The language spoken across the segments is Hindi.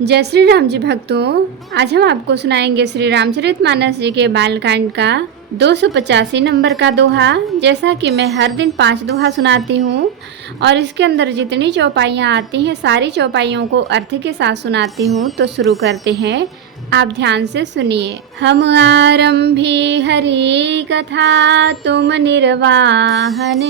जय श्री राम जी भक्तों, आज हम आपको सुनाएंगे श्री रामचरितमानस जी के बालकांड का 285 नंबर का दोहा। जैसा कि मैं हर दिन 5 दोहा सुनाती हूँ और इसके अंदर जितनी चौपाइयाँ आती हैं सारी चौपाइयों को अर्थ के साथ सुनाती हूँ। तो शुरू करते हैं, आप ध्यान से सुनिए। हम आरंभी हरि कथा, तुम निर्वाहन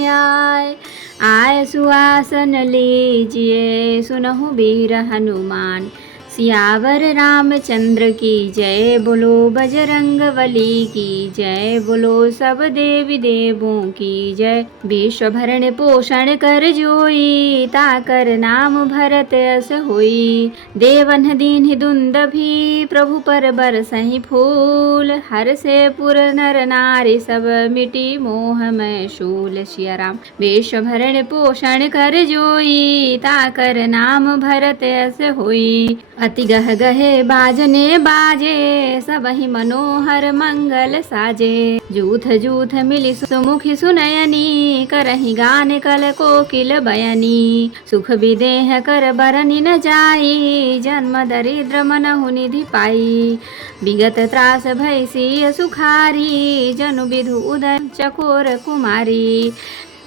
आय सुआसन लीजिए, सुनहु वीर हनुमान। सियावर रामचंद्र की जय, बोलो बजरंग बली की जय, बोलो सब देवी देवों की जय। विश्व भरण पोषण कर जोई, ताकर नाम भरत अस होई। देवन दीन दुंदभी, प्रभु पर बरसहि फूल। हर से पुर नर नारी, सब मिटी मोह मैं शूल। सिया राम। विश्व भरण पोषण कर जोई, ताकर नाम भरत अस होई। अति गह गहे बाजने बाजे, सबहि मनोहर मंगल साजे। जूथ जूथ मिली सुमुखी सुनयनी, करहि गान कल कोकिल बयनी। सुख विदेह कर बरनि न जाई, जन्म दरिद्र मनहु निधि पाई। विगत त्रास भय सिय सुखारी, जनु विधु उदय चकोर कुमारी।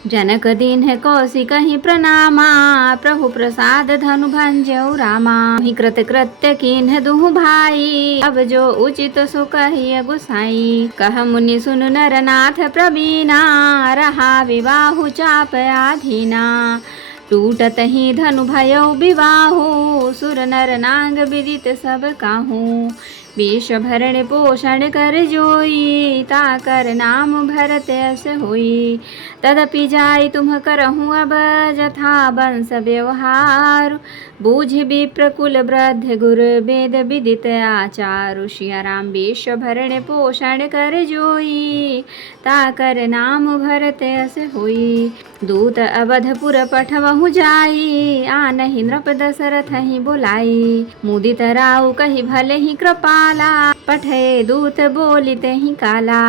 जनक दीन कौशिक ही प्रणामा, प्रभु प्रसाद धनु भंजऊ रामा। ही कृत कृत्य कीन्ह दुहु भाई, अब जो उचित सो कहिय गुसाई। कह मुनि सुन नर नाथ प्रवीणा, रहा विवाहु चाप आधीना। टूटत ही धनु भयउ विवाहु, सुर नर नांग विदित सब काहू। विश्व भरण पोषण कर जोई, ताकर नाम भरत अस होई। तदपि जाई तुम करहूँ अब, जथा वंश व्यवहार। बूझ विप्र कुल वृद्ध गुर, वेद विदित आचार। सिया राम। विश्व भरण पोषण कर जोई, ताकर नाम भरत अस होई। दूत अवधपुर पठवहु जाई, आनहि नृप दशरथ ही बुलाई। मुदित राउ कहि भले ही कृपाला, पठे दूत बोलिते ही काला।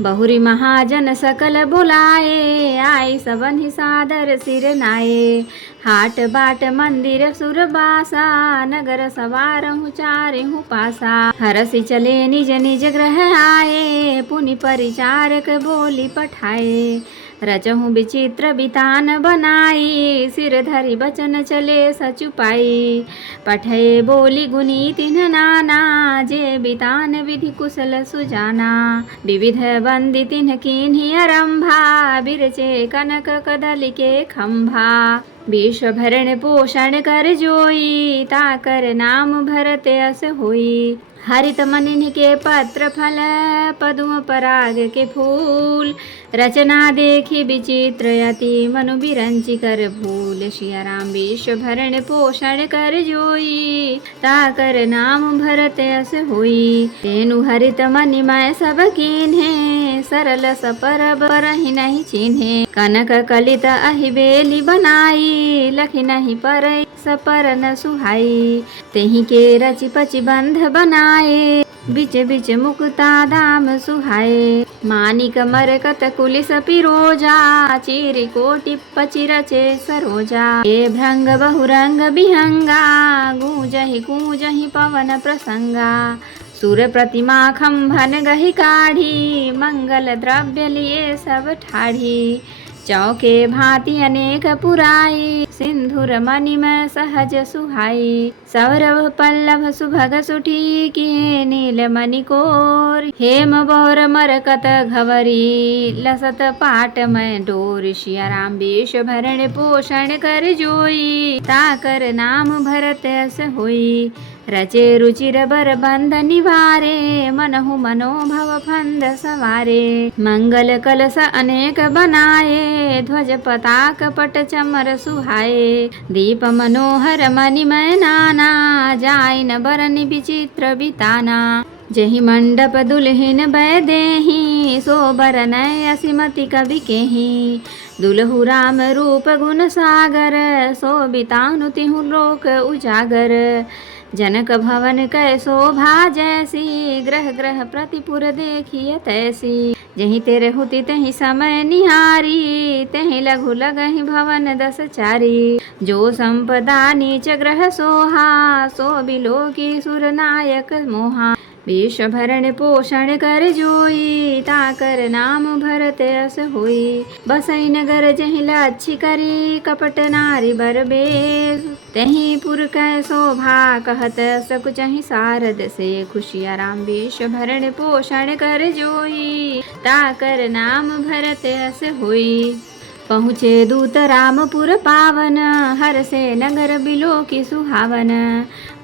बहुरी महाजन सकल बुलाए, आई सबन ही सादर सिर नाये। हाट बाट मंदिर सुरबासा, नगर सवारहु चारिहु पासा। हरसि चले निज निज ग्रह आए, पुनि परिचारक बोली पठाए। रचहु विचित्र बितान बनाई, सिर धरि बचन चले सचुपाई। पठे बोली गुनी तिन्ह नाना, जे बितान विधि कुशल सुजाना। विविध बंदी तिन्ह कीन्ही आरंभा, बिरचे कनक कदली के खंभा। विश्व भरण पोषण कर जोई, ताकर नाम भरत अस होई। हरित मनिन के पत्र फल, पदुम पराग के फूल। रचना देखी विचित्र अति, मनु बिरंची कर भूल। सिया राम। विश्व भरण पोषण कर जोई, ताकर नाम भरत अस होई। तेनु हरित मनि मैं सब कीन्हे, सरल सपर बरहि नहीं चिन्हे। कनक कलित अहि बेली बनाई, लखि नहीं परई सपर न सुहाई। तेहि के रचि पचि बंध बनाए, बिच बिच मुक्ता दाम सुहाए। मानिक मरकत कुलिस पिरोजा, चीरि कोटि पचि रचे सरोजा। ए भृंग बहुरंग बिहंगा, गूंजहि पवन प्रसंगा। सुर प्रतिमा खंभन गहि काढ़ी, मंगल द्रव्य लिए सब ठाढ़ी। चौके भांति अनेक पुराई, सिंधुर मणि में सहज सुहाई। सौरभ पल्लभ सुभग सुठी, किए नील मणि कोर। हेम बौर मरकत घवरी, लसत पाट में डोर। सिया राम। विश्व भरण पोषण कर जोई, ताकर नाम भरत अस होई। रचे रुचिर बर बंध निवारे, मनहु मनोभव फंद सवारे। मंगल कलश अनेक बनाए, ध्वज पताक पट चमर सुहाए। दीप मनोहर मणि मैं नाना, जाय न बरनि विचित्र बिताना। जहि मंडप दुल्हिन बै देहि, सो बरनय असिमति कवि केहि। दुलहु राम रूप गुण सागर, सो बितानु तिहु लोक उजागर। जनक भवन कै शोभा जैसी, ग्रह ग्रह प्रतिपुर देखिय तैसी। जहीं तेरे होती तहीं समय निहारी, तहीं लघु लगहि भवन 10 चारी। जो संपदा नीच ग्रह सोहा, सो बिलो की सुर नायक मोहा। विश्व भरण पोषण कर जोई, ताकर नाम भरत यस होई। बसई नगर जहीं लाछी करी, कपट नारी बर बेस। तहीं पुर कै शोभा, कहत सकुचहि सारद से। खुशिया राम विश्व भरण पोषण कर जोई, ताकर नाम भरत यस होई। पहुँचे दूत रामपुर पावन, हरसे नगर बिलो की सुहावन।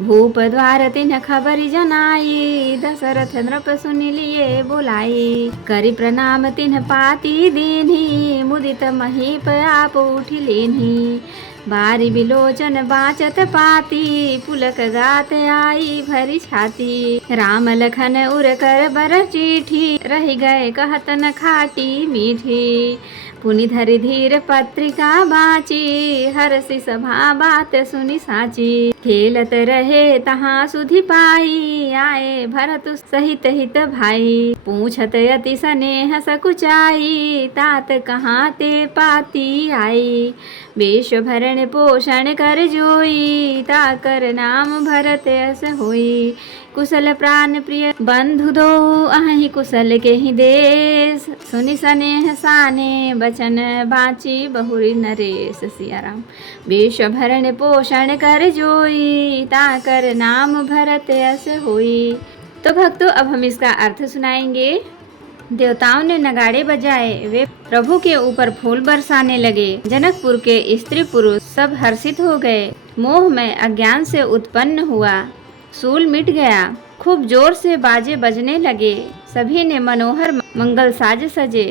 भूप द्वार तिन्ह खबरि जनाई, दशरथ नृप सुनि लिए बोलाई। करि प्रणाम तिन्ह पाती दीन्ही, मुदित महीप आप उठि लेन्ही। बारी बिलोचन बाचत पाती, पुलक गात आई भरी छाती। राम लखन उर कर बर चिट्ठी, रहि गए कहत न खाटी मीठी। पुनि धरि धीर पत्रिका बाची, हरसि सभा बात सुनि साची। खेलत रहे तहाँ सुधि पाई, आए भरत सहित हित भाई। पूछत यति स्नेह सकुचाई, तात कहाँ ते पाती आई। विश्व भरण पोषण कर जोई, ताकर नाम भरत यस होई। कुशल प्राण प्रिय बंधु दो, अहि कुशल के ही देश। सुनि स्नेह साने बचन बाची, बहुरी नरेश। सिया राम विश्व भरण पोषण कर जोई, ताकर नाम भरत यस होई। तो भक्तों, अब हम इसका अर्थ सुनाएंगे। देवताओं ने नगाड़े बजाए, वे प्रभु के ऊपर फूल बरसाने लगे। जनकपुर के स्त्री पुरुष सब हर्षित हो गए। मोह में अज्ञान से उत्पन्न हुआ सूल मिट गया। खूब जोर से बाजे बजने लगे। सभी ने मनोहर मंगल साज सजे।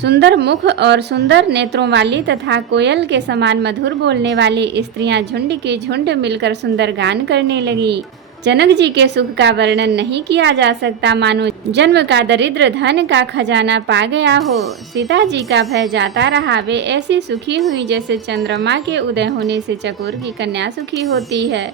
सुंदर मुख और सुंदर नेत्रों वाली तथा कोयल के समान मधुर बोलने वाली स्त्रियां झुंड की झुंड मिलकर सुंदर गान करने लगी। जनक जी के सुख का वर्णन नहीं किया जा सकता, मानो जन्म का दरिद्र धन का खजाना पा गया हो। सीता जी का भय जाता रहा। वे ऐसी सुखी हुई जैसे चंद्रमा के उदय होने से चकोर की कन्या सुखी होती है।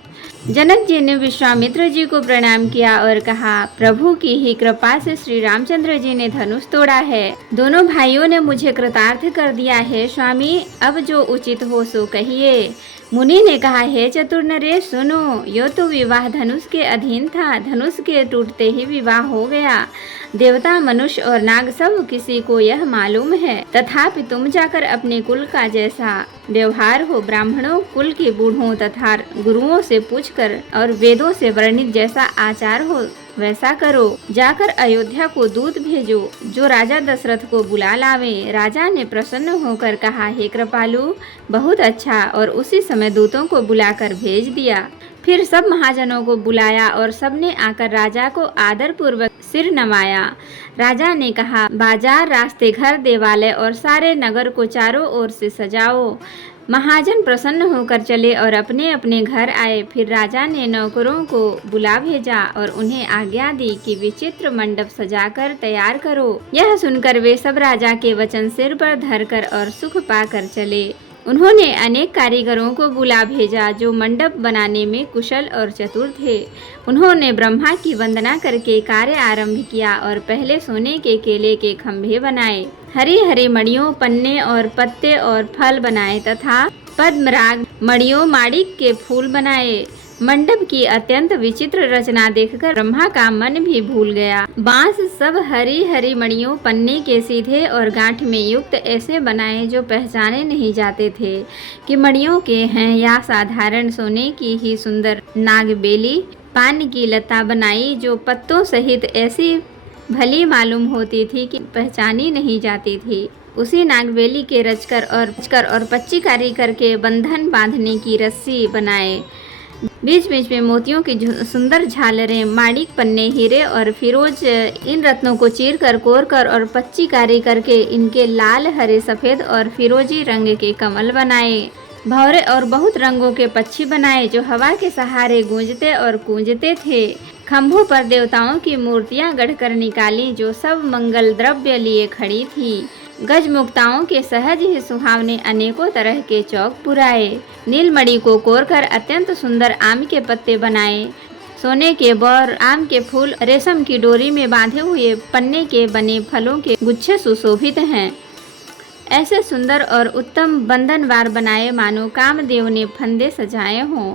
जनक जी ने विश्वामित्र जी को प्रणाम किया और कहा, प्रभु की ही कृपा से श्री रामचंद्र जी ने धनुष तोड़ा है। दोनों भाइयों ने मुझे कृतार्थ कर दिया है। स्वामी, अब जो उचित हो सो कहिए। मुनि ने कहा, हे चतुर नरेश, सुनो, यो तो विवाह धनुष के अधीन था। धनुष के टूटते ही विवाह हो गया। देवता, मनुष्य और नाग सब किसी को यह मालूम है। तथापि तुम जाकर अपने कुल का जैसा व्यवहार हो, ब्राह्मणों कुल के बूढ़ों तथा गुरुओं से पूछकर और वेदों से वर्णित जैसा आचार हो वैसा करो। जाकर अयोध्या को दूत भेजो, जो राजा दशरथ को बुला लावे। राजा ने प्रसन्न होकर कहा, हे कृपालु, बहुत अच्छा। और उसी समय दूतों को बुलाकर भेज दिया। फिर सब महाजनों को बुलाया और सबने आकर राजा को आदर पूर्वक सिर नवाया। राजा ने कहा, बाजार, रास्ते, घर, देवालय और सारे नगर को चारों ओर से सजाओ। महाजन प्रसन्न होकर चले और अपने अपने घर आए। फिर राजा ने नौकरों को बुला भेजा और उन्हें आज्ञा दी कि विचित्र मंडप सजाकर तैयार करो। यह सुनकर वे सब राजा के वचन सिर पर धरकर और सुख पाकर चले। उन्होंने अनेक कारीगरों को बुला भेजा जो मंडप बनाने में कुशल और चतुर थे। उन्होंने ब्रह्मा की वंदना करके कार्य आरंभ किया और पहले सोने के केले के खंभे बनाए, हरी हरी मणियों, पन्ने और पत्ते और फल बनाए तथा पद्मराग मणियों, माणिक के फूल बनाए। मंडप की अत्यंत विचित्र रचना देखकर ब्रह्मा का मन भी भूल गया। बांस सब हरी हरी मणियों, पन्ने के सीधे और गांठ में युक्त ऐसे बनाए जो पहचाने नहीं जाते थे कि मणियों के हैं या साधारण सोने की ही सुंदर नागबेली। पान की लता बनाई जो पत्तों सहित ऐसी भली मालूम होती थी कि पहचानी नहीं जाती थी। उसी नागबेली के रचकर और पच्चीकारी करके बंधन बांधने की रस्सी बनाए। बीच बीच में मोतियों की सुंदर झालरें, माणिक, पन्ने, हीरे और फिरोज, इन रत्नों को चीर कर, कोर कर और पच्चीकारी करके इनके लाल, हरे, सफेद और फिरोजी रंग के कमल बनाए। भौरे और बहुत रंगों के पक्षी बनाए जो हवा के सहारे गूंजते और कूंजते थे। खंभों पर देवताओं की मूर्तियां गढ़कर निकाली जो सब मंगल द्रव्य लिए खड़ी थी। गज मुक्ताओं के सहज ही सुहावने अनेकों तरह के चौक पुराए। नीलमणि को कोरकर अत्यंत सुंदर आम के पत्ते बनाए। सोने के बौर, आम के फूल, रेशम की डोरी में बांधे हुए पन्ने के बने फलों के गुच्छे सुशोभित हैं। ऐसे सुंदर और उत्तम बंधनवार बनाए मानो कामदेव ने फंदे सजाए हों।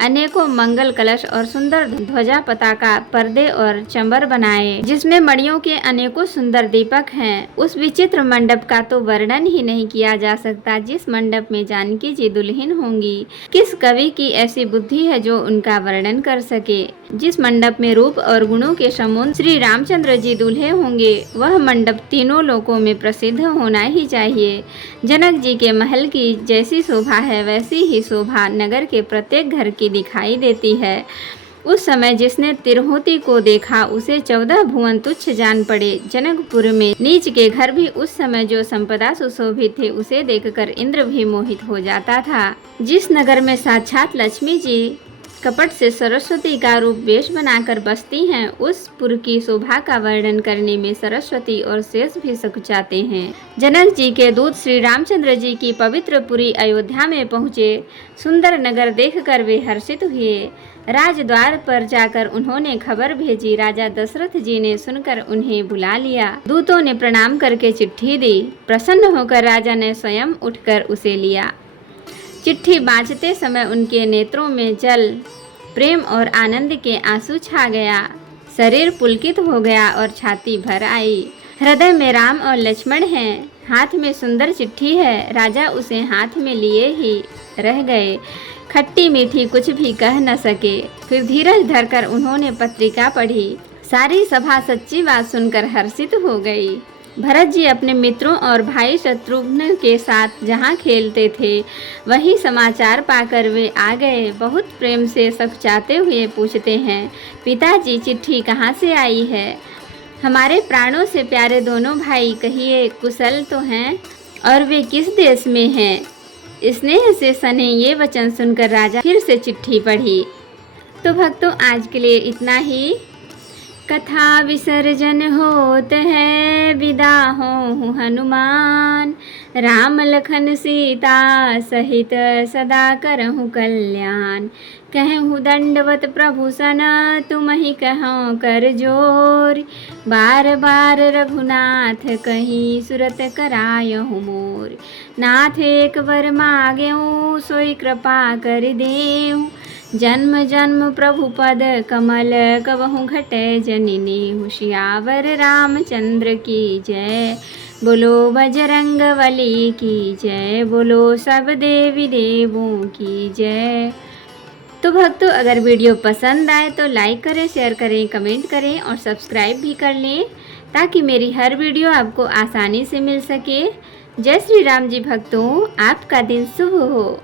अनेकों मंगल कलश और सुंदर ध्वजा पताका, पर्दे और चंबर बनाए, जिसमें मणियों के अनेकों सुंदर दीपक हैं। उस विचित्र मंडप का तो वर्णन ही नहीं किया जा सकता, जिस मंडप में जानकी जी दुल्हन होंगी। किस कवि की ऐसी बुद्धि है जो उनका वर्णन कर सके। जिस मंडप में रूप और गुणों के समुद्र श्री रामचंद्र जी दूल्हे होंगे, वह मंडप तीनों लोकों में प्रसिद्ध होना ही चाहिए। जनक जी के महल की जैसी शोभा है, वैसी ही शोभा नगर के प्रत्येक घर की दिखाई देती है। उस समय जिसने तिरहुती को देखा, उसे 14 भुवन तुच्छ जान पड़े। जनकपुर में नीच के घर भी उस समय जो संपदा सुशोभित थे, उसे देखकर इंद्र भी मोहित हो जाता था। जिस नगर में साक्षात लक्ष्मी जी कपट से सरस्वती का रूप वेश बनाकर बसती हैं, उस पुर की शोभा का वर्णन करने में सरस्वती और शेष भी सकुचाते हैं। जनक जी के दूत श्री रामचंद्र जी की पवित्र पुरी अयोध्या में पहुँचे। सुंदर नगर देखकर वे हर्षित हुए। राजद्वार पर जाकर उन्होंने खबर भेजी। राजा दशरथ जी ने सुनकर उन्हें बुला लिया। दूतों ने प्रणाम करके चिट्ठी दी। प्रसन्न होकर राजा ने स्वयं उठकर उसे लिया। चिट्ठी बाँचते समय उनके नेत्रों में जल, प्रेम और आनंद के आंसू छा गया। शरीर पुलकित हो गया और छाती भर आई। हृदय में राम और लक्ष्मण हैं, हाथ में सुंदर चिट्ठी है। राजा उसे हाथ में लिए ही रह गए, खट्टी मीठी कुछ भी कह न सके। फिर धीरज धरकर उन्होंने पत्रिका पढ़ी। सारी सभा सच्ची बात सुनकर हर्षित हो गई। भरत जी अपने मित्रों और भाई शत्रुघ्न के साथ जहाँ खेलते थे, वही समाचार पाकर वे आ गए। बहुत प्रेम से सकुचाते हुए पूछते हैं, पिताजी चिट्ठी कहाँ से आई है? हमारे प्राणों से प्यारे दोनों भाई, कहिए कुशल तो हैं? और वे किस देश में हैं? स्नेह से सने ये वचन सुनकर राजा फिर से चिट्ठी पढ़ी। तो भक्तों, आज के लिए इतना ही। कथा विसर्जन होत है, विदा हों हनुमान। राम लखन सीता सहित सदा करहु कल्याण। कहूँ दंडवत प्रभु सन, तुम ही कहो कर जोर। बार बार रघुनाथ कहीं, सुरत करायहु मोर। नाथ एक बर मांगेऊ, सोई कृपा कर देऊ। जन्म जन्म प्रभु पद कमल, कबहु घटे जननी। होशियावर रामचंद्र की जय, बोलो बजरंगबली की जय, बोलो सब देवी देवों की जय। तो भक्तों, अगर वीडियो पसंद आए तो लाइक करें, शेयर करें, कमेंट करें और सब्सक्राइब भी कर लें, ताकि मेरी हर वीडियो आपको आसानी से मिल सके। जय श्री राम जी भक्तों, आपका दिन शुभ हो।